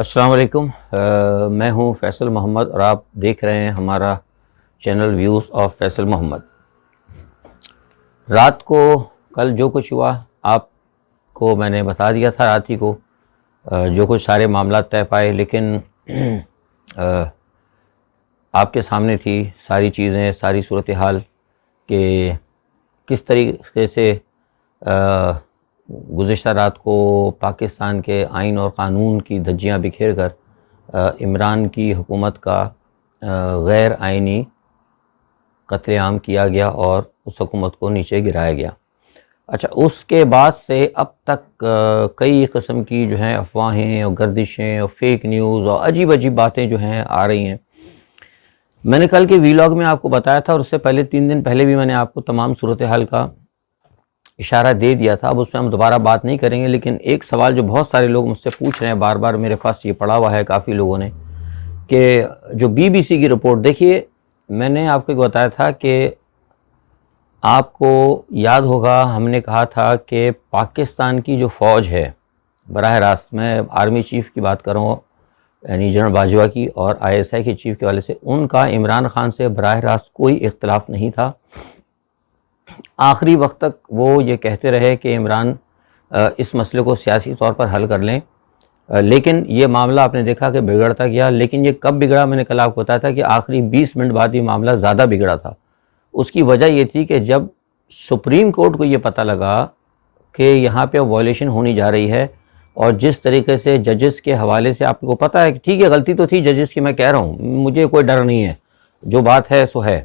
السلام علیکم، میں ہوں فیصل محمد اور آپ دیکھ رہے ہیں ہمارا چینل ویوز آف فیصل محمد۔ رات کو کل جو کچھ ہوا آپ کو میں نے بتا دیا تھا رات ہی کو، جو کچھ سارے معاملات طے پائے، لیکن آپ کے سامنے تھی ساری چیزیں، ساری صورتحال کہ کس طریقے سے گزشتہ رات کو پاکستان کے آئین اور قانون کی دھجیاں بکھیر کر عمران کی حکومت کا غیر آئینی قتل عام کیا گیا اور اس حکومت کو نیچے گرایا گیا۔ اچھا، اس کے بعد سے اب تک کئی قسم کی جو ہیں افواہیں اور گردشیں اور فیک نیوز اور عجیب عجیب باتیں جو ہیں آ رہی ہیں۔ میں نے کل کے ویلاگ میں آپ کو بتایا تھا اور اس سے پہلے 3 دن پہلے بھی میں نے آپ کو تمام صورتحال کا اشارہ دے دیا تھا۔ اب اس پہ ہم دوبارہ بات نہیں کریں گے، لیکن ایک سوال جو بہت سارے لوگ مجھ سے پوچھ رہے ہیں، بار بار میرے پاس یہ پڑا ہوا ہے کافی لوگوں نے، کہ جو BBC کی رپورٹ دیکھیے، میں نے آپ کو بتایا تھا کہ آپ کو یاد ہوگا ہم نے کہا تھا کہ پاکستان کی جو فوج ہے براہ راست، میں آرمی چیف کی بات کر رہا ہوں، یعنی جنرل باجوہ کی، اور ISI کے چیف کے والے سے، ان کا عمران خان سے براہ راست کوئی اختلاف نہیں تھا۔ آخری وقت تک وہ یہ کہتے رہے کہ عمران اس مسئلے کو سیاسی طور پر حل کر لیں، لیکن یہ معاملہ آپ نے دیکھا کہ بگڑتا گیا۔ لیکن یہ کب بگڑا، میں نے کل آپ کو بتایا تھا کہ آخری 20 منٹ بعد یہ معاملہ زیادہ بگڑا تھا۔ اس کی وجہ یہ تھی کہ جب سپریم کورٹ کو یہ پتہ لگا کہ یہاں پہ وائلیشن ہونی جا رہی ہے، اور جس طریقے سے ججز کے حوالے سے آپ کو پتہ ہے کہ ٹھیک ہے غلطی تو تھی ججز کی، میں کہہ رہا ہوں، مجھے کوئی ڈر نہیں ہے، جو بات ہے سو ہے،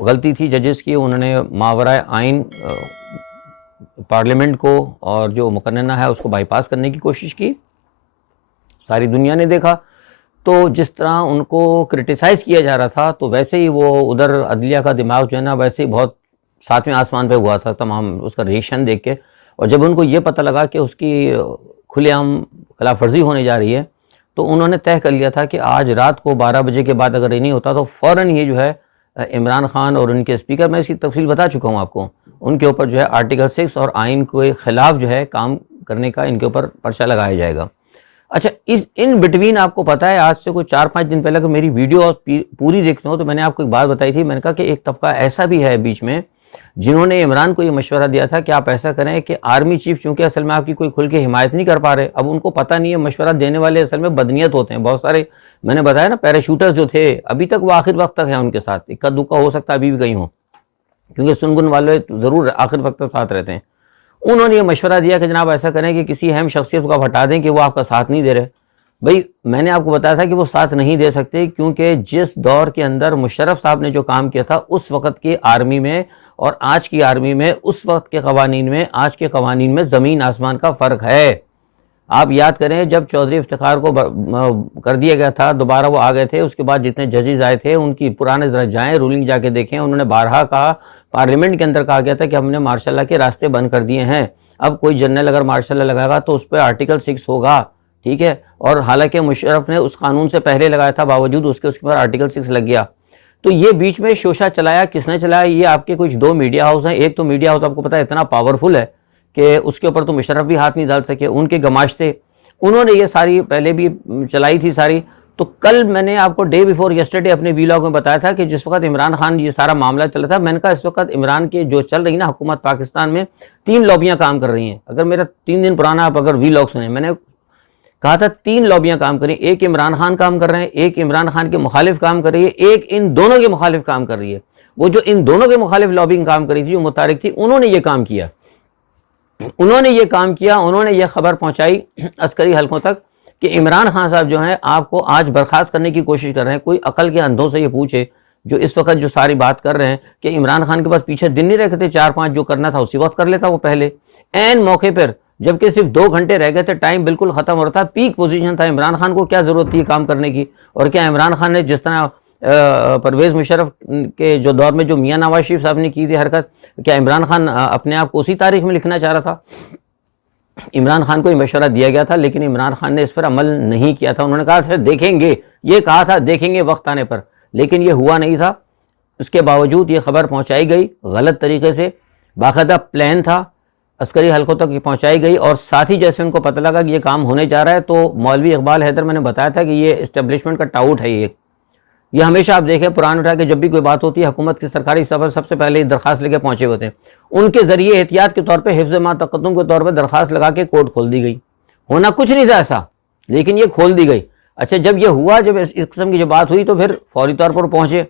غلطی تھی ججز کی، انہوں نے ماورائے آئین پارلیمنٹ کو اور جو مقننہ ہے اس کو بائی پاس کرنے کی کوشش کی، ساری دنیا نے دیکھا۔ تو جس طرح ان کو کرٹیسائز کیا جا رہا تھا، تو ویسے ہی وہ ادھر عدلیہ کا دماغ جو ہے نا ویسے ہی بہت 7ویں آسمان پہ ہوا تھا تمام اس کا ریئیکشن دیکھ کے۔ اور جب ان کو یہ پتہ لگا کہ اس کی کھلے عام خلاف ورزی ہونے جا رہی ہے، تو انہوں نے طے کر لیا تھا کہ آج رات کو 12 بجے کے بعد اگر یہ نہیں ہوتا تو فوراً یہ جو ہے عمران خان اور ان کے اسپیکر، میں اس کی تفصیل بتا چکا ہوں آپ کو، ان کے اوپر جو ہے آرٹیکل 6 اور آئین کے خلاف جو ہے کام کرنے کا ان کے اوپر پرچہ لگایا جائے گا۔ اچھا، ان بٹوین آپ کو پتہ ہے آج سے کوئی 4-5 دن پہلے اگر میری ویڈیو پوری دیکھتے ہو تو میں نے آپ کو ایک بات بتائی تھی، میں نے کہا کہ ایک طبقہ ایسا بھی ہے بیچ میں جنہوں نے عمران کو یہ مشورہ دیا تھا کہ آپ ایسا کریں کہ آرمی چیف چونکہ اصل میں آپ کی کوئی کھل کے حمایت نہیں کر پا رہے، اب ان کو پتہ نہیں ہے، مشورہ دینے والے اصل میں بدنیت ہوتے ہیں بہت سارے، میں نے بتایا نا پیراشوٹرز جو تھے ابھی تک وہ آخر وقت تک ہیں ان کے ساتھ، اکا دکا ہو سکتا ہے ابھی بھی کہیں ہوں، کیونکہ سنگن والے ضرور آخر وقت تک ساتھ رہتے ہیں۔ انہوں نے یہ مشورہ دیا کہ جناب ایسا کریں کہ کسی اہم شخصیت کو آپ ہٹا دیں کہ وہ آپ کا ساتھ نہیں دے رہے۔ بھئی میں نے آپ کو بتایا تھا کہ وہ ساتھ نہیں دے سکتے، کیونکہ جس دور کے اندر مشرف صاحب نے جو کام کیا تھا اس وقت کی آرمی میں اور آج کی آرمی میں، اس وقت کے قوانین میں آج کے قوانین میں زمین آسمان کا فرق ہے۔ آپ یاد کریں جب چودھری افتخار کو کر دیا گیا تھا، دوبارہ وہ آ گئے تھے، اس کے بعد جتنے ججز آئے تھے ان کی پرانے ذرا جائیں رولنگ جا کے دیکھیں، انہوں نے بارہا کہا، پارلیمنٹ کے اندر کہا گیا تھا کہ ہم نے مارشاء اللہ کے راستے بند کر دیے ہیں، اب کوئی جنرل اگر مارشاء اللہ لگائے گا تو اس پہ آرٹیکل 6 ہوگا، ٹھیک ہے، اور حالانکہ مشرف نے اس قانون سے پہلے لگایا تھا، باوجود اس کے پر آرٹیکل 6 لگ گیا۔ تو یہ بیچ میں شوشہ چلایا، کس نے چلایا؟ یہ آپ کے کچھ 2 میڈیا ہاؤس ہیں، ایک تو میڈیا ہاؤس آپ کو پتا ہے اتنا پاورفل ہے کہ اس کے اوپر تو مشرف بھی ہاتھ نہیں ڈال سکے، ان کے گماشتے، انہوں نے یہ ساری پہلے بھی چلائی تھی ساری۔ تو کل میں نے آپ کو ڈے بیفور یسٹرڈے اپنے ویلاگ میں بتایا تھا کہ جس وقت عمران خان یہ سارا معاملہ چلا تھا، میں نے کہا اس وقت عمران کے جو چل رہی نا حکومت پاکستان میں 3 لابیاں کام کر رہی ہیں۔ اگر میرا 3 دن پرانا آپ اگر ویلاگ سنیں، میں نے کہا تھا 3 لابیاں کام کر رہی ہیں، ایک عمران خان کام کر رہے ہیں، ایک عمران خان کے مخالف کام کر رہی ہے، ایک ان دونوں کے مخالف کام کر رہی ہے۔ وہ جو ان دونوں کے مخالف لابنگ کام کر رہی تھی، جو متحرک تھی، انہوں نے یہ کام کیا، انہوں نے یہ خبر پہنچائی عسکری حلقوں تک کہ عمران خان صاحب جو ہیں آپ کو آج برخاست کرنے کی کوشش کر رہے ہیں۔ کوئی عقل کے اندھوں سے یہ پوچھے جو اس وقت جو ساری بات کر رہے ہیں کہ عمران خان کے پاس پیچھے دن نہیں رہتے، 4-5 جو کرنا تھا اسی وقت کر لیتا وہ پہلے، این موقع پر، جبکہ صرف 2 گھنٹے رہ گئے تھے، ٹائم بالکل ختم ہو رہا تھا، پیک پوزیشن تھا، عمران خان کو کیا ضرورت تھی کام کرنے کی؟ اور کیا عمران خان نے جس طرح پرویز مشرف کے جو دور میں جو میاں نواز شریف صاحب نے کی تھی حرکت، کیا عمران خان اپنے آپ کو اسی تاریخ میں لکھنا چاہ رہا تھا؟ عمران خان کو یہ مشورہ دیا گیا تھا، لیکن عمران خان نے اس پر عمل نہیں کیا تھا۔ انہوں نے کہا تھا دیکھیں گے، یہ کہا تھا دیکھیں گے وقت آنے پر، لیکن یہ ہوا نہیں تھا۔ اس کے باوجود یہ خبر پہنچائی گئی غلط طریقے سے، باقاعدہ پلان تھا عسکری حلقوں تک پہنچائی گئی، اور ساتھ ہی جیسے ان کو پتہ لگا کہ یہ کام ہونے جا رہا ہے تو مولوی اقبال حیدر، میں نے بتایا تھا کہ یہ اسٹیبلشمنٹ کا ٹاؤٹ ہے، یہ ہمیشہ آپ دیکھیں پران اٹھا کے جب بھی کوئی بات ہوتی ہے حکومت کے سرکاری سفر سب سے پہلے درخواست لے کے پہنچے ہوتے ہیں، ان کے ذریعے احتیاط کے طور پہ حفظ ما تقدم کے طور پہ درخواست لگا کے کورٹ کھول دی گئی، ہونا کچھ نہیں تھا ایسا لیکن یہ کھول دی گئی۔ اچھا جب یہ ہوا، جب اس قسم کی جو بات ہوئی تو پھر فوری طور پر پہنچے،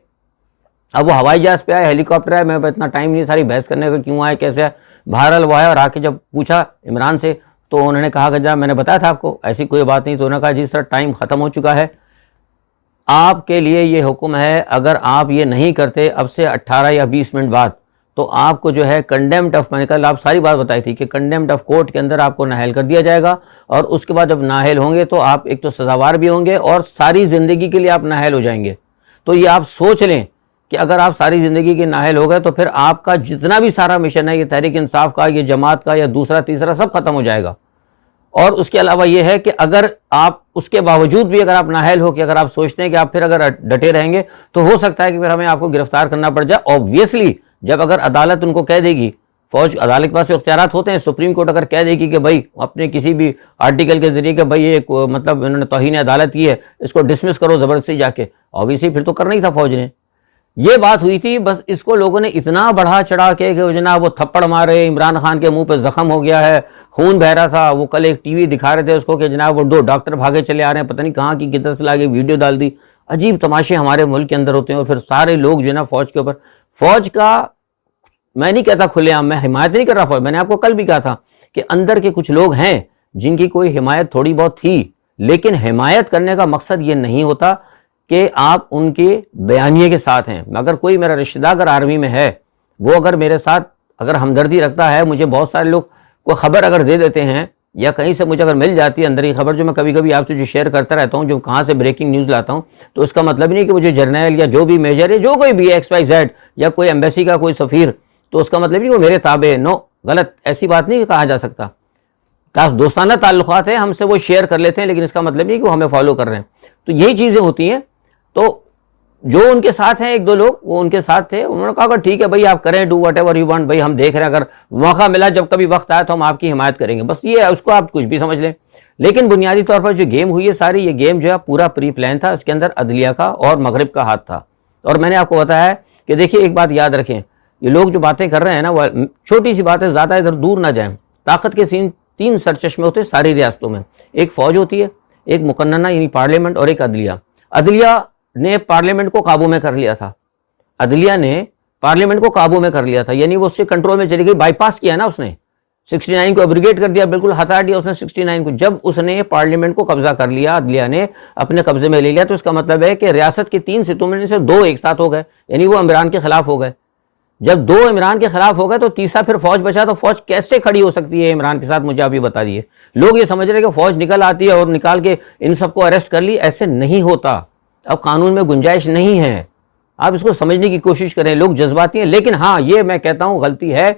اب وہ ہوائی جہاز پہ آئے، ہیلی کاپٹر آئے، میں اتنا ٹائم نہیں ساری بحث کرنے کا کیوں آئے کیسے آئے، بہرحال وہ آئے اور آ کے جب پوچھا عمران سے تو انہوں نے کہا کہ جناب میں نے بتایا تھا آپ کو ایسی کوئی بات نہیں، تو انہوں نے کہا جی سر ٹائم ختم ہو چکا ہے، آپ کے لیے یہ حکم ہے، اگر آپ یہ نہیں کرتے اب سے 18 یا 20 منٹ بعد تو آپ کو جو ہے کنڈیمٹ آف، میں نے کل آپ ساری بات بتائی تھی کہ کنڈیمٹ آف کورٹ کے اندر آپ کو نااہل کر دیا جائے گا، اور اس کے بعد جب نااہل ہوں گے تو آپ ایک تو سزاوار بھی ہوں گے اور ساری زندگی کے لیے آپ نااہل ہو جائیں گے۔ تو یہ آپ سوچ لیں کہ اگر آپ ساری زندگی کے نااہل ہو گئے تو پھر آپ کا جتنا بھی سارا مشن ہے، یہ تحریک انصاف کا، یہ جماعت کا، یا دوسرا تیسرا، سب ختم ہو جائے گا۔ اور اس کے علاوہ یہ ہے کہ اگر آپ اس کے باوجود بھی اگر آپ نااہل ہو کہ اگر آپ سوچتے ہیں کہ آپ پھر اگر ڈٹے رہیں گے تو ہو سکتا ہے کہ پھر ہمیں آپ کو گرفتار کرنا پڑ جائے۔ اوبویسلی جب اگر عدالت ان کو کہہ دے گی، فوج عدالت کے پاس اختیارات ہوتے ہیں، سپریم کورٹ اگر کہہ دے گی کہ بھائی اپنے کسی بھی آرٹیکل کے ذریعے کہ بھائی یہ مطلب انہوں نے توہین عدالت کی ہے، اس کو ڈسمس کرو زبردستی جا کے، اوبویسلی پھر تو کرنا ہی تھا فوج نے۔ یہ بات ہوئی تھی، بس اس کو لوگوں نے اتنا بڑھا چڑھا کے کہ جناب وہ تھپڑ مارے، عمران خان کے منہ پہ زخم ہو گیا ہے، خون بہ رہا تھا، وہ کل ایک ٹی وی دکھا رہے تھے اس کو کہ جناب وہ 2 ڈاکٹر بھاگے چلے آ رہے ہیں، پتہ نہیں کہاں کی کدھر سے لاگے ویڈیو ڈال دی۔ عجیب تماشے ہمارے ملک کے اندر ہوتے ہیں، اور پھر سارے لوگ جو ہے نا فوج کے اوپر، فوج کا میں نہیں کہتا کھلے عام میں حمایت نہیں کر رہا فوج، میں نے آپ کو کل بھی کہا تھا کہ اندر کے کچھ لوگ ہیں جن کی کوئی حمایت تھوڑی بہت تھی، لیکن حمایت کرنے کا مقصد یہ نہیں ہوتا کہ آپ ان کے بیانیے کے ساتھ ہیں۔ اگر کوئی میرا رشتہ دار اگر آرمی میں ہے، وہ اگر میرے ساتھ اگر ہمدردی رکھتا ہے، مجھے بہت سارے لوگ کوئی خبر اگر دے دیتے ہیں یا کہیں سے مجھے اگر مل جاتی ہے اندر کی خبر، جو میں کبھی کبھی آپ سے جو شیئر کرتا رہتا ہوں، جو کہاں سے بریکنگ نیوز لاتا ہوں، تو اس کا مطلب نہیں کہ وہ جو جرنیل یا جو بھی میجر ہے، جو کوئی بھی ایکس وائی زیڈ، یا کوئی ایمبیسی کا کوئی سفیر، تو اس کا مطلب نہیں کہ وہ میرے تابع ہے۔ نو، غلط، ایسی بات نہیں کہا جا سکتا۔ دوستانہ تعلقات ہیں، ہم سے وہ شیئر کر لیتے ہیں، لیکن اس کا مطلب نہیں کہ وہ ہمیں فالو کر رہے ہیں۔ تو یہی چیزیں ہوتی ہیں۔ تو جو ان کے ساتھ ہیں، 1-2 لوگ وہ ان کے ساتھ تھے، انہوں نے کہا کہ ٹھیک ہے بھائی آپ کریں، do what ever you want, بھائی ہم دیکھ رہے ہیں، اگر موقع ملا، جب کبھی وقت آیا تو ہم آپ کی حمایت کریں گے، بس یہ ہے، اس کو آپ کچھ بھی سمجھ لیں۔ لیکن بنیادی طور پر جو گیم ہوئی ہے ساری، یہ گیم جو ہے پورا پری پلان تھا، اس کے اندر عدلیہ کا اور مغرب کا ہاتھ تھا۔ اور میں نے آپ کو بتایا ہے کہ دیکھیے ایک بات یاد رکھیں، یہ لوگ جو باتیں کر رہے ہیں نا، وہ چھوٹی سی بات ہے، زیادہ ادھر دور نہ جائیں۔ طاقت کے 3 سرچشمے ہوتے ہیں ساری ریاستوں میں، ایک فوج ہوتی ہے، ایک مقننہ یعنی پارلیمنٹ، اور ایک عدلیہ۔ عدلیہ نے پارلیمنٹ کو قابو میں کر لیا تھا، عدلیہ نے پارلیمنٹ کو قابو میں کر لیا تھا، یعنی وہ اس سے کنٹرول میں چلی گئی، بائی پاس کیا نا اس نے، 69 کو ابریگیٹ کر دیا، بالکل ہٹا دیا اس نے 69 کو۔ جب اس نے پارلیمنٹ کو قبضہ کر لیا، عدلیہ نے اپنے قبضے میں لے لیا، تو اس کا مطلب ہے کہ ریاست کے 3 ستون میں سے 2 ایک ساتھ ہو گئے، یعنی وہ عمران کے خلاف ہو گئے۔ جب 2 عمران کے خلاف ہو گئے تو تیسرا پھر فوج بچا، تو فوج کیسے کھڑی ہو سکتی ہے عمران کے ساتھ، مجھے آپ یہ بتا دیے۔ لوگ یہ سمجھ رہے ہیں کہ فوج نکل آتی ہے اور نکال کے ان سب کو اریسٹ کر لی، ایسے نہیں ہوتا، اب قانون میں گنجائش نہیں ہے، آپ اس کو سمجھنے کی کوشش کریں۔ لوگ جذباتی ہیں، لیکن ہاں یہ میں کہتا ہوں غلطی ہے،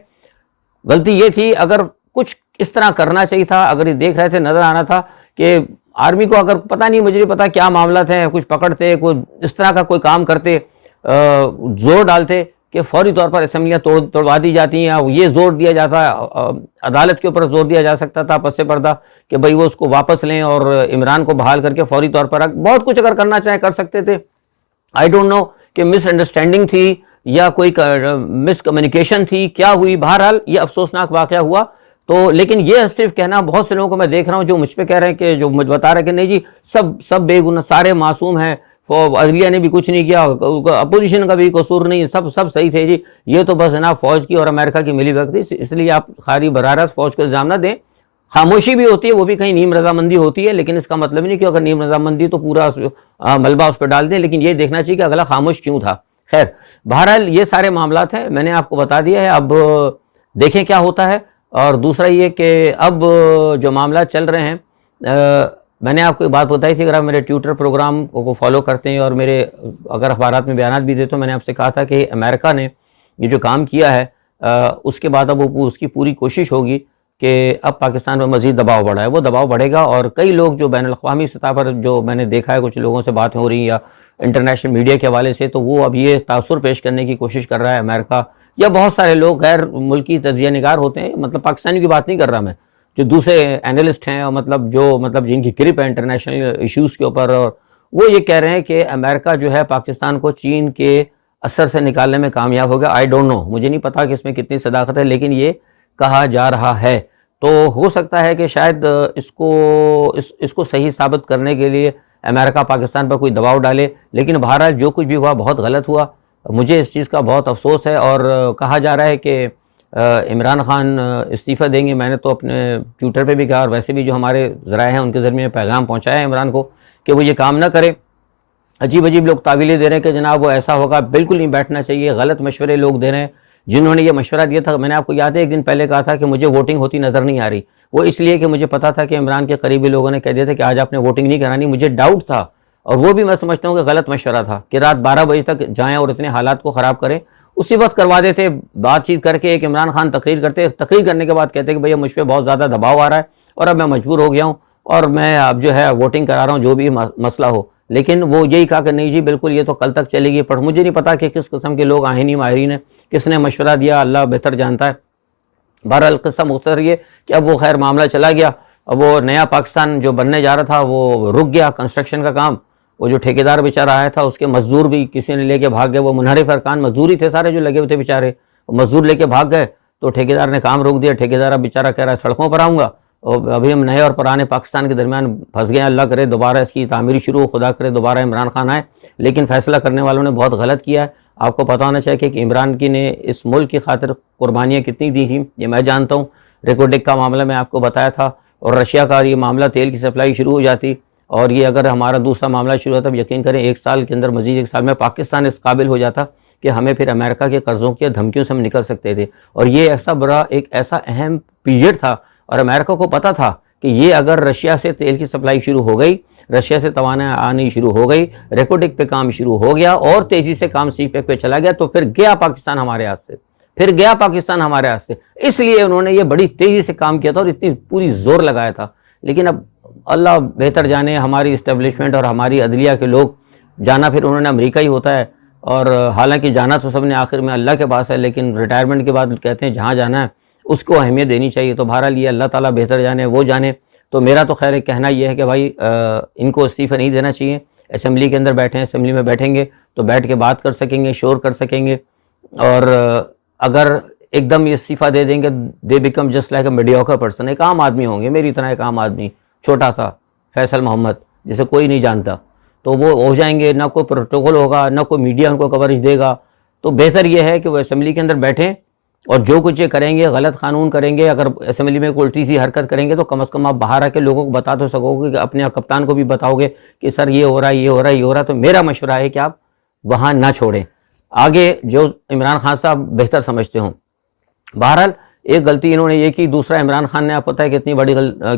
غلطی یہ تھی، اگر کچھ اس طرح کرنا چاہیے تھا، اگر یہ دیکھ رہے تھے، نظر آنا تھا کہ آرمی کو اگر پتہ نہیں، مجھے نہیں پتا کیا معاملات ہیں، کچھ پکڑتے، کوئی اس طرح کا کوئی کام کرتے، زور ڈالتے کہ فوری طور پر اسمبلیاں توڑوا دی جاتی ہیں، یہ زور دیا جاتا ہے، عدالت کے اوپر زور دیا جا سکتا تھا پس پردہ کہ بھئی وہ اس کو واپس لیں اور عمران کو بحال کر کے فوری طور پر بہت کچھ اگر کرنا چاہیں کر سکتے تھے۔ آئی ڈونٹ نو کہ مس انڈرسٹینڈنگ تھی یا کوئی مس کمیونیکیشن تھی، کیا ہوئی، بہرحال یہ افسوسناک واقعہ ہوا۔ تو لیکن یہ صرف کہنا، بہت سے لوگوں کو میں دیکھ رہا ہوں جو مجھ پہ کہہ رہے ہیں کہ جو مجھ بتا رہے ہیں کہ نہیں جی سب بے گناہ، سارے معصوم ہیں، عدلیہ نے بھی کچھ نہیں کیا، اپوزیشن کا بھی قصور نہیں، سب صحیح تھے جی، یہ تو بس جناب فوج کی اور امریکہ کی ملی بھگت تھی۔ اس لیے آپ خالی براہ راست فوج کو الزام نہ دیں، خاموشی بھی ہوتی ہے، وہ بھی کہیں نیم رضامندی ہوتی ہے، لیکن اس کا مطلب نہیں کہ اگر نیم رضامندی تو پورا ملبہ اس پہ ڈال دیں، لیکن یہ دیکھنا چاہیے کہ اگلا خاموش کیوں تھا۔ خیر بہرحال یہ سارے معاملات ہیں، میں نے آپ کو بتا دیا ہے، اب دیکھیں کیا ہوتا ہے۔ اور دوسرا یہ کہ اب جو معاملات چل رہے ہیں، میں نے آپ کو ایک بات بتائی تھی، اگر آپ میرے ٹویٹر پروگرام کو فالو کرتے ہیں اور میرے اگر اخبارات میں بیانات بھی دیتے، تو میں نے آپ سے کہا تھا کہ امریکہ نے یہ جو کام کیا ہے، اس کے بعد اب وہ اس کی پوری کوشش ہوگی کہ اب پاکستان میں مزید دباؤ بڑھا ہے، وہ دباؤ بڑھے گا۔ اور کئی لوگ جو بین الاقوامی سطح پر جو میں نے دیکھا ہے، کچھ لوگوں سے بات ہو رہی یا انٹرنیشنل میڈیا کے حوالے سے، تو وہ اب یہ تاثر پیش کرنے کی کوشش کر رہا ہے امریکہ یا بہت سارے لوگ غیر ملکی تجزیہ نگار ہوتے ہیں، مطلب پاکستانی کی بات نہیں کر رہا میں، جو دوسرے اینالسٹ ہیں اور مطلب جن کی گرپ ہے انٹرنیشنل ایشوز کے اوپر، اور وہ یہ کہہ رہے ہیں کہ امریکہ جو ہے پاکستان کو چین کے اثر سے نکالنے میں کامیاب ہو گیا. آئی ڈونٹ نو، مجھے نہیں پتا کہ اس میں کتنی صداقت ہے، لیکن یہ کہا جا رہا ہے. تو ہو سکتا ہے کہ شاید اس کو صحیح ثابت کرنے کے لیے امریکہ پاکستان پر کوئی دباؤ ڈالے. لیکن بہرحال جو کچھ بھی ہوا بہت غلط ہوا. مجھے اس چیز کا بہت افسوس ہے، اور کہا جا رہا ہے کہ عمران خان استعفیٰ دیں گے. میں نے تو اپنے ٹویٹر پہ بھی کہا، اور ویسے بھی جو ہمارے ذرائع ہیں ان کے ذریعے میں پیغام پہنچایا ہے عمران کو کہ وہ یہ کام نہ کرے. عجیب لوگ تعویلیں دے رہے ہیں کہ جناب وہ ایسا ہوگا، بالکل نہیں بیٹھنا چاہیے. غلط مشورے لوگ دے رہے ہیں. جنہوں نے یہ مشورہ دیا تھا، میں نے آپ کو یاد ہے ایک دن پہلے کہا تھا کہ مجھے ووٹنگ ہوتی نظر نہیں آ رہی. وہ اس لیے کہ مجھے پتا تھا کہ عمران کے قریبی لوگوں نے کہہ دیا تھا کہ آج آپ نے ووٹنگ نہیں کرانی. مجھے ڈاؤٹ تھا، اور وہ بھی میں سمجھتا ہوں کہ غلط مشورہ تھا کہ رات 12 بجے تک جائیں اور اتنے حالات کو خراب کریں. اسی وقت کروا دیتے، بات چیت کر کے. ایک عمران خان تقریر کرتے، تقریر کرنے کے بعد کہتے کہ بھئی مجھ پہ بہت زیادہ دباؤ آ رہا ہے اور اب میں مجبور ہو گیا ہوں اور میں اب جو ہے ووٹنگ کرا رہا ہوں، جو بھی مسئلہ ہو. لیکن وہ یہی کہا کہ نہیں جی بالکل یہ تو کل تک چلے گی. پر مجھے نہیں پتا کہ کس قسم کے لوگ آئینی ماہرین ہیں، کس نے مشورہ دیا، اللہ بہتر جانتا ہے. بہرحال قصہ مختصر یہ کہ اب وہ خیر معاملہ چلا گیا. اب وہ نیا پاکستان جو بننے جا رہا تھا وہ رک گیا، کنسٹرکشن کا کام. وہ جو ٹھیکیدار بیچارہ آیا تھا اس کے مزدور بھی کسی نے لے کے بھاگ گئے. وہ منحرف ارکان مزدور ہی تھے سارے جو لگے ہوئے تھے بیچارے، مزدور لے کے بھاگ گئے. تو ٹھیکیدار نے کام روک دیا. ٹھیکیدار اب بیچارہ کہہ رہا ہے سڑکوں پر آؤں گا. اور ابھی ہم نئے اور پرانے پاکستان کے درمیان پھنس گئے ہیں. اللہ کرے دوبارہ اس کی تعمیر شروع ہو، خدا کرے دوبارہ عمران خان آئے. لیکن فیصلہ کرنے والوں نے بہت غلط کیا ہے. آپ کو پتہ ہونا چاہیے کہ عمران کی نے اس ملک کی خاطر قربانیاں کتنی دی تھیں، یہ میں جانتا ہوں. ریکوڈک کا معاملہ میں آپ کو بتایا تھا، اور رشیا کا یہ معاملہ تیل کی سپلائی شروع ہو جاتی، اور یہ اگر ہمارا دوسرا معاملہ شروع ہوتا، اب یقین کریں ایک سال کے اندر، مزید ایک سال میں پاکستان اس قابل ہو جاتا کہ ہمیں پھر امریکہ کے قرضوں کی دھمکیوں سے ہم نکل سکتے تھے. اور یہ ایک ایسا اہم پیریڈ تھا، اور امریکہ کو پتہ تھا کہ یہ اگر رشیا سے تیل کی سپلائی شروع ہو گئی، رشیا سے توانائی آنی شروع ہو گئی، ریکوڈک پہ کام شروع ہو گیا اور تیزی سے کام سی پیک پہ چلا گیا، تو پھر گیا پاکستان ہمارے ہاتھ سے. اس لیے انہوں نے یہ بڑی تیزی سے کام کیا تھا اور اتنی پوری زور لگایا تھا. لیکن اب اللہ بہتر جانے، ہماری اسٹیبلشمنٹ اور ہماری عدلیہ کے لوگ، جانا پھر انہوں نے امریکہ ہی ہوتا ہے. اور حالانکہ جانا تو سب نے آخر میں اللہ کے پاس ہے، لیکن ریٹائرمنٹ کے بعد کہتے ہیں جہاں جانا ہے اس کو اہمیت دینی چاہیے. تو بہرحال یہ اللہ تعالیٰ بہتر جانے، وہ جانے. تو میرا تو خیر کہنا یہ ہے کہ بھائی ان کو استعفیٰ نہیں دینا چاہیے. اسمبلی کے اندر بیٹھیں، اسمبلی میں بیٹھیں گے تو بیٹھ کے بات کر سکیں گے، شور کر سکیں گے. اور اگر ایک دم یہ استعفیٰ دے دیں گے، they become just like a mediocre person, ایک عام آدمی ہوں گے میری طرح، ایک عام آدمی چھوٹا سا فیصل محمد جسے کوئی نہیں جانتا، تو وہ ہو جائیں گے. نہ کوئی پروٹوکول ہوگا، نہ کوئی میڈیا ان کو کوریج دے گا. تو بہتر یہ ہے کہ وہ اسمبلی کے اندر بیٹھیں اور جو کچھ یہ کریں گے غلط قانون کریں گے. اگر اسمبلی میں کوئی الٹی سی حرکت کریں گے تو کم از کم آپ باہر آ کے لوگوں کو بتا تو سکو گے، کہ اپنے کپتان کو بھی بتاؤ گے کہ سر یہ ہو رہا ہے، یہ ہو رہا ہے، یہ ہو رہا ہے. تو میرا مشورہ ہے کہ آپ وہاں نہ چھوڑیں. آگے جو عمران خان صاحب بہتر سمجھتے ہوں. بہرحال ایک غلطی انہوں نے یہ کی. دوسرا عمران خان نے، آپ پتہ ہے کہ اتنی بڑی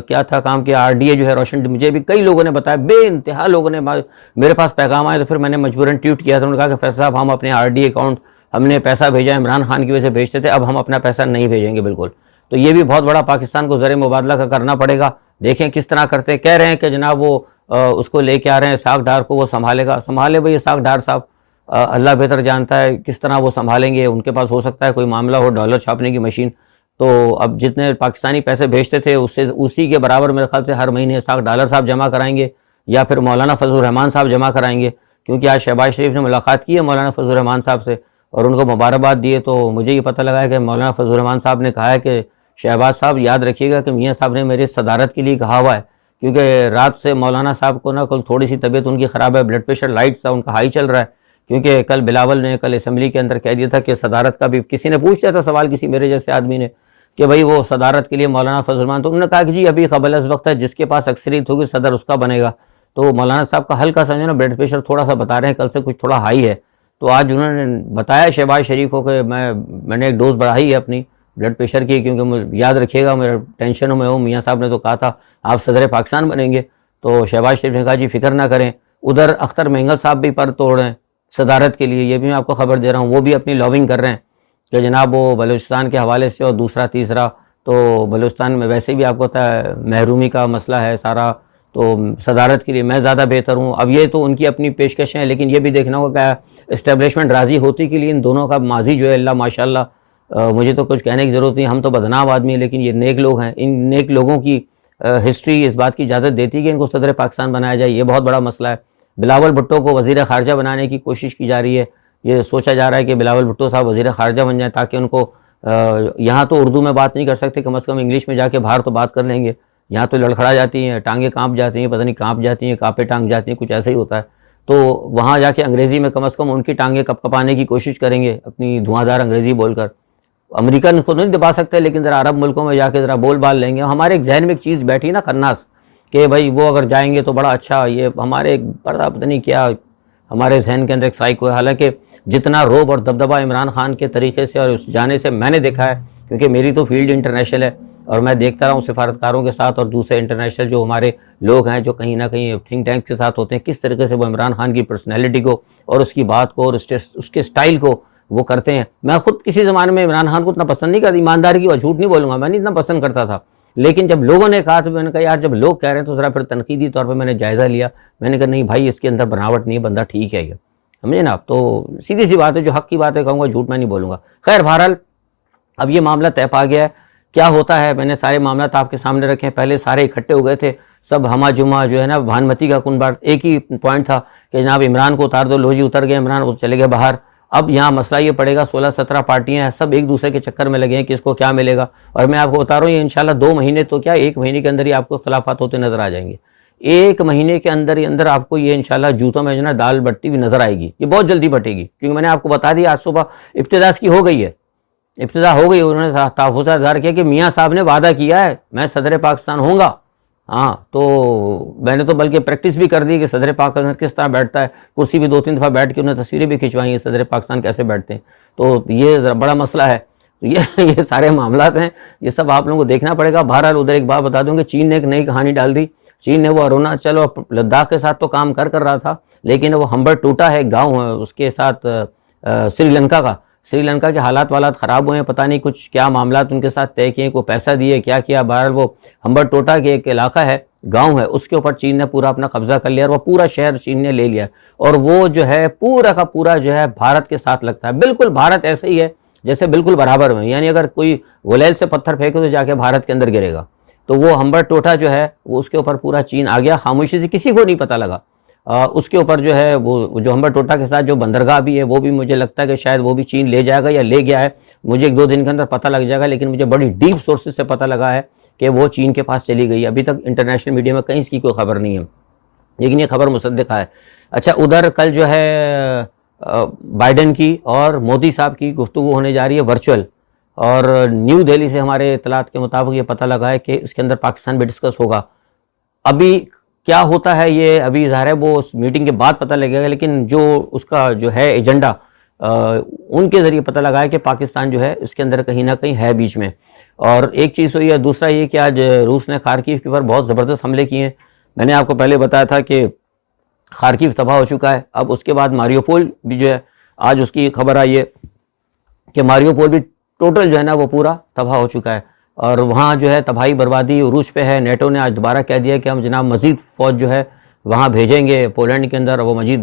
کیا تھا کام کیا. آر ڈی اے جو ہے روشن، مجھے بھی کئی لوگوں نے بتایا، بے انتہا لوگوں نے میرے پاس پیغام آئے. تو پھر میں نے مجبوراً ٹویٹ کیا تھا. انہوں نے کہا کہ فیصل صاحب ہم اپنے آر ڈی اکاؤنٹ، ہم نے پیسہ بھیجا عمران خان کی وجہ سے بھیجتے تھے، اب ہم اپنا پیسہ نہیں بھیجیں گے بالکل. تو یہ بھی بہت بڑا پاکستان کو زر مبادلہ کا کرنا پڑے گا. دیکھیں کس طرح کرتے. کہہ رہے ہیں کہ جناب وہ اس کو لے کے آ رہے ہیں، ساکھ ڈار کو وہ سنبھالے گا. سنبھالے بھائی ساکھ ڈار صاحب، اللہ بہتر جانتا ہے کس طرح وہ سنبھالیں گے. ان کے پاس ہو سکتا ہے کوئی معاملہ ہو، ڈالر چھاپنے کی مشین. تو اب جتنے پاکستانی پیسے بھیجتے تھے اسی کے برابر میرے خیال سے ہر مہینے ساکھ ڈالر صاحب جمع کرائیں گے، یا پھر مولانا فضل الرحمان صاحب جمع کرائیں گے. کیونکہ آج شہباز شریف نے ملاقات کی ہے مولانا فضل الرحمان صاحب سے اور ان کو مبارکباد دیے. تو مجھے یہ پتہ لگا ہے کہ مولانا فضل الرحمان صاحب نے کہا ہے کہ شہباز صاحب یاد رکھیے گا کہ میاں صاحب نے میرے صدارت کے لیے کہا ہوا ہے. کیونکہ رات سے مولانا صاحب کو کل تھوڑی سی طبیعت ان کی خراب ہے، بلڈ پریشر لائٹ تھا ان کا ہائی چل رہا ہے. کیونکہ کل بلاول نے کل اسمبلی کے اندر کہہ دیا تھا کہ صدارت کا بھی، کسی نے پوچھ لیا تھا سوال کسی میرے جیسے آدمی نے کہ بھائی وہ صدارت کے لیے مولانا فضل الرحمان، تو انہوں نے کہا کہ جی ابھی قبل از وقت ہے، جس کے پاس اکثریت ہوگی صدر اس کا بنے گا. تو مولانا صاحب کا ہلکا سمجھو نا بلڈ پریشر تھوڑا سا بتا رہے ہیں کل سے کچھ تھوڑا ہائی ہے. تو آج انہوں نے بتایا شہباز شریف کو کہ میں نے ایک ڈوز بڑھائی ہے اپنی بلڈ پریشر کی، کیونکہ یاد رکھیے گا میرا ٹینشن میں ہوں. میاں صاحب نے تو کہا تھا آپ صدر پاکستان بنیں گے. تو شہباز شریف نے کہا جی فکر نہ کریں. ادھر اختر مینگل صاحب بھی پر توڑ رہے ہیں صدارت کے لیے، یہ بھی میں آپ کو خبر دے رہا ہوں. وہ بھی اپنی لابنگ کر رہے ہیں کہ جناب وہ بلوچستان کے حوالے سے، اور دوسرا تیسرا تو بلوچستان میں ویسے بھی آپ کو پتہ ہے محرومی کا مسئلہ ہے سارا. تو صدارت کے لیے میں زیادہ بہتر ہوں. اب یہ تو ان کی اپنی پیشکشیں ہیں، لیکن یہ بھی دیکھنا ہوگا کہ اسٹیبلشمنٹ راضی ہوتی کہ لیے ان دونوں کا ماضی جو ہے اللہ ماشاء اللہ مجھے تو کچھ کہنے کی ضرورت نہیں، ہم تو بدنام آدمی ہیں، لیکن یہ نیک لوگ ہیں، ان نیک لوگوں کی ہسٹری اس بات کی اجازت دیتی ہے کہ ان کو صدر پاکستان بنایا جائے۔ یہ بہت بڑا مسئلہ ہے۔ بلاول بھٹو کو وزیر خارجہ بنانے کی کوشش کی جا رہی ہے، یہ سوچا جا رہا ہے کہ بلاول بھٹو صاحب وزیر خارجہ بن جائیں تاکہ ان کو یہاں تو اردو میں بات نہیں کر سکتے، کم از کم انگلش میں جا کے باہر تو بات کر لیں گے۔ یہاں تو لڑکھڑا جاتی ہیں، ٹانگیں کانپ جاتی ہیں، پتہ نہیں کانپ جاتی ہیں، کانپے ٹانگ جاتی ہیں، کچھ ایسا ہی ہوتا ہے۔ تو وہاں جا کے انگریزی میں کم از کم ان کی ٹانگیں کپ کپانے کی کوشش کریں گے اپنی دھواں دار انگریزی بول کر۔ امریکن کو نہیں دبا سکتے، لیکن ذرا عرب ملکوں میں جا کے ذرا بول بال لیں گے۔ ہمارے ایک ذہن میں ایک چیز بیٹھی نا خناس کہ بھائی وہ اگر جائیں گے تو بڑا اچھا، یہ ہمارے ایک بڑا پتہ نہیں کیا ہمارے ذہن کے اندر ایک سائیکو ہے۔ حالانکہ جتنا روب اور دبدبہ عمران خان کے طریقے سے اور اس جانے سے میں نے دیکھا ہے، کیونکہ میری تو فیلڈ انٹرنیشنل ہے اور میں دیکھتا رہا ہوں سفارتکاروں کے ساتھ اور دوسرے انٹرنیشنل جو ہمارے لوگ ہیں جو کہیں نہ کہیں تھنک ٹینک کے ساتھ ہوتے ہیں، کس طریقے سے وہ عمران خان کی پرسنالٹی کو اور اس کی بات کو اور اس کے سٹائل کو وہ کرتے ہیں۔ میں خود کسی زمانے میں عمران خان کو اتنا پسند نہیں کرتا، ایمانداری کی وہ جھوٹ نہیں بولوں گا، میں نہیں اتنا پسند کرتا تھا، لیکن جب لوگوں نے کہا تو میں نے کہا یار جب لوگ کہہ رہے ہیں تو ذرا پھر تنقیدی طور پہ میں نے جائزہ لیا، میں نے کہا نہیں بھائی اس کے اندر بناوٹ نہیں ہے، بندہ ٹھیک ہے یہ، سمجھے نا۔ تو سیدھی سی بات ہے، جو حق کی بات ہے کہوں گا، جھوٹ میں نہیں بولوں گا۔ خیر بہرحال اب یہ معاملہ طے پا گیا ہے، کیا ہوتا ہے میں نے سارے معاملات آپ کے سامنے رکھے ہیں۔ پہلے سارے اکٹھے ہو گئے تھے سب ہمہ جمعہ جو ہے نا بھانمتی کا کنبار، ایک ہی پوائنٹ تھا کہ جناب عمران کو اتار دو، لو جی اتر گئے عمران، وہ چلے گئے باہر۔ اب یہاں مسئلہ یہ پڑے گا 16-17 پارٹیاں ہیں، سب ایک دوسرے کے چکر میں لگے ہیں کہ اس کو کیا ملے گا، اور میں آپ کو بتا رہا ہوں یہ انشاءاللہ 2 مہینے تو کیا 1 مہینے کے اندر ہی آپ کو اختلافات ہوتے نظر آ جائیں گے۔ 1 مہینے کے اندر ہی اندر آپ کو یہ انشاءاللہ جوتوں میں جو نا دال بٹتی ہوئی نظر آئے گی، یہ بہت جلدی بٹے گی، کیونکہ میں نے آپ کو بتا دیا آج صبح ابتدا اس کی ہو گئی ہے، ابتدا ہو گئی۔ انہوں نے تحفظات اظہار کیا کہ میاں صاحب نے وعدہ کیا ہے میں صدر پاکستان ہوں گا۔ ہاں تو میں نے تو بلکہ پریکٹس بھی کر دی کہ صدر پاکستان کس طرح بیٹھتا ہے، کرسی بھی 2-3 دفعہ بیٹھ کے انہیں تصویریں بھی کھنچوائی ہیں صدر پاکستان کیسے بیٹھتے ہیں، تو یہ ذرا بڑا مسئلہ ہے۔ تو یہ سارے معاملات ہیں، یہ سب آپ لوگوں کو دیکھنا پڑے گا۔ بہرحال ادھر ایک بات بتا دوں کہ چین نے ایک نئی کہانی ڈال دی۔ چین نے وہ اروناچل اور لداخ کے ساتھ تو کام کر رہا تھا، لیکن وہ ہمبر ٹوٹا ہے گاؤں ہے اس کے ساتھ سری لنکا کے حالات والات خراب ہوئے ہیں، پتہ نہیں کچھ کیا معاملات ان کے ساتھ طے کیے، کو پیسہ دیے کیا کیا۔ بہرحال وہ ہمبر ٹوٹا کے ایک علاقہ ہے، گاؤں ہے، اس کے اوپر چین نے پورا اپنا قبضہ کر لیا اور وہ پورا شہر چین نے لے لیا، اور وہ جو ہے پورا کا پورا جو ہے بھارت کے ساتھ لگتا ہے، بالکل بھارت ایسے ہی ہے جیسے بالکل برابر میں، یعنی اگر کوئی غلیل سے پتھر پھینکے تو جا کے بھارت کے اندر گرے گا۔ تو وہ ہمبر ٹوٹا جو ہے وہ اس کے اوپر پورا چین آ گیا، خاموشی سے کسی کو نہیں پتہ لگا۔ اس کے اوپر جو ہے وہ جو ہمبر ٹوٹا کے ساتھ جو بندرگاہ بھی ہے وہ بھی مجھے لگتا ہے کہ شاید وہ بھی چین لے جائے گا یا لے گیا ہے، مجھے 1-2 دن کے اندر پتہ لگ جائے گا، لیکن مجھے بڑی ڈیپ سورسز سے پتہ لگا ہے کہ وہ چین کے پاس چلی گئی۔ ابھی تک انٹرنیشنل میڈیا میں کہیں اس کی کوئی خبر نہیں ہے، لیکن یہ خبر مصدقہ ہے۔ اچھا ادھر کل جو ہے بائیڈن کی اور مودی صاحب کی گفتگو ہونے جا رہی ہے ورچوئل، اور نیو دہلی سے ہمارے اطلاعات کے مطابق یہ پتہ لگا ہے کہ اس کے اندر پاکستان بھی ڈسکس ہوگا۔ ابھی کیا ہوتا ہے یہ ابھی ظاہر ہے وہ اس میٹنگ کے بعد پتہ لگے گا، لیکن جو اس کا جو ہے ایجنڈا ان کے ذریعے پتہ لگا ہے کہ پاکستان جو ہے اس کے اندر کہیں نہ کہیں ہے بیچ میں۔ اور ایک چیز ہوئی ہے، دوسرا یہ کہ آج روس نے خارکیو کے اوپر بہت زبردست حملے کیے ہیں۔ میں نے آپ کو پہلے بتایا تھا کہ خارکیو تباہ ہو چکا ہے، اب اس کے بعد ماریوپول بھی جو ہے آج اس کی خبر آئی ہے کہ ماریوپول بھی ٹوٹل جو ہے نا وہ پورا تباہ ہو چکا ہے، اور وہاں جو ہے تباہی بربادی عروج پہ ہے۔ نیٹو نے آج دوبارہ کہہ دیا کہ ہم جناب مزید فوج جو ہے وہاں بھیجیں گے پولینڈ کے اندر، وہ مزید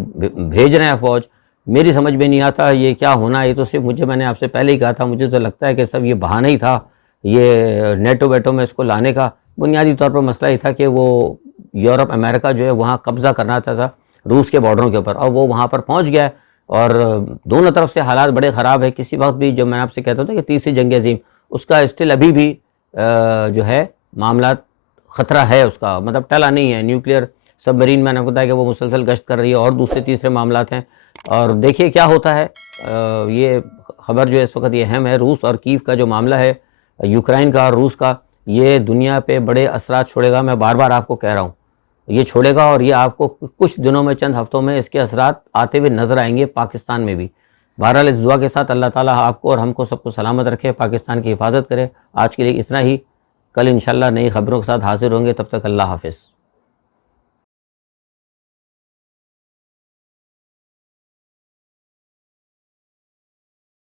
بھیج رہے ہیں فوج۔ میری سمجھ میں نہیں آتا یہ کیا ہونا ہے، یہ تو صرف میں نے آپ سے پہلے ہی کہا تھا، مجھے تو لگتا ہے کہ سب یہ بہانہ ہی تھا یہ نیٹو ویٹو میں اس کو لانے کا۔ بنیادی طور پر مسئلہ یہ تھا کہ وہ یورپ امریکہ جو ہے وہاں قبضہ کرنا تھا روس کے بارڈروں کے اوپر، اور وہ وہاں پر پہنچ گیا ہے، اور دونوں طرف سے حالات بڑے خراب ہے۔ کسی وقت بھی جو میں آپ سے کہتا تھا کہ تیسری جنگ عظیم اس کا اسٹل ابھی بھی جو ہے معاملات خطرہ ہے، اس کا مطلب ٹلا نہیں ہے۔ نیوکلیئر سب مرین میں نے بتایا کہ وہ مسلسل گشت کر رہی ہے، اور دوسرے تیسرے معاملات ہیں، اور دیکھیے کیا ہوتا ہے۔ یہ خبر جو ہے اس وقت یہ اہم ہے، روس اور کیف کا جو معاملہ ہے، یوکرائن کا اور روس کا، یہ دنیا پہ بڑے اثرات چھوڑے گا۔ میں بار بار آپ کو کہہ رہا ہوں یہ چھوڑے گا، اور یہ آپ کو کچھ دنوں میں چند ہفتوں میں اس کے اثرات آتے ہوئے نظر آئیں گے پاکستان میں بھی۔ بہرحال اس دعا کے ساتھ اللہ تعالیٰ آپ کو اور ہم کو سب کو سلامت رکھے، پاکستان کی حفاظت کرے۔ آج کے لیے اتنا ہی، کل انشاءاللہ نئی خبروں کے ساتھ حاضر ہوں گے، تب تک اللہ حافظ۔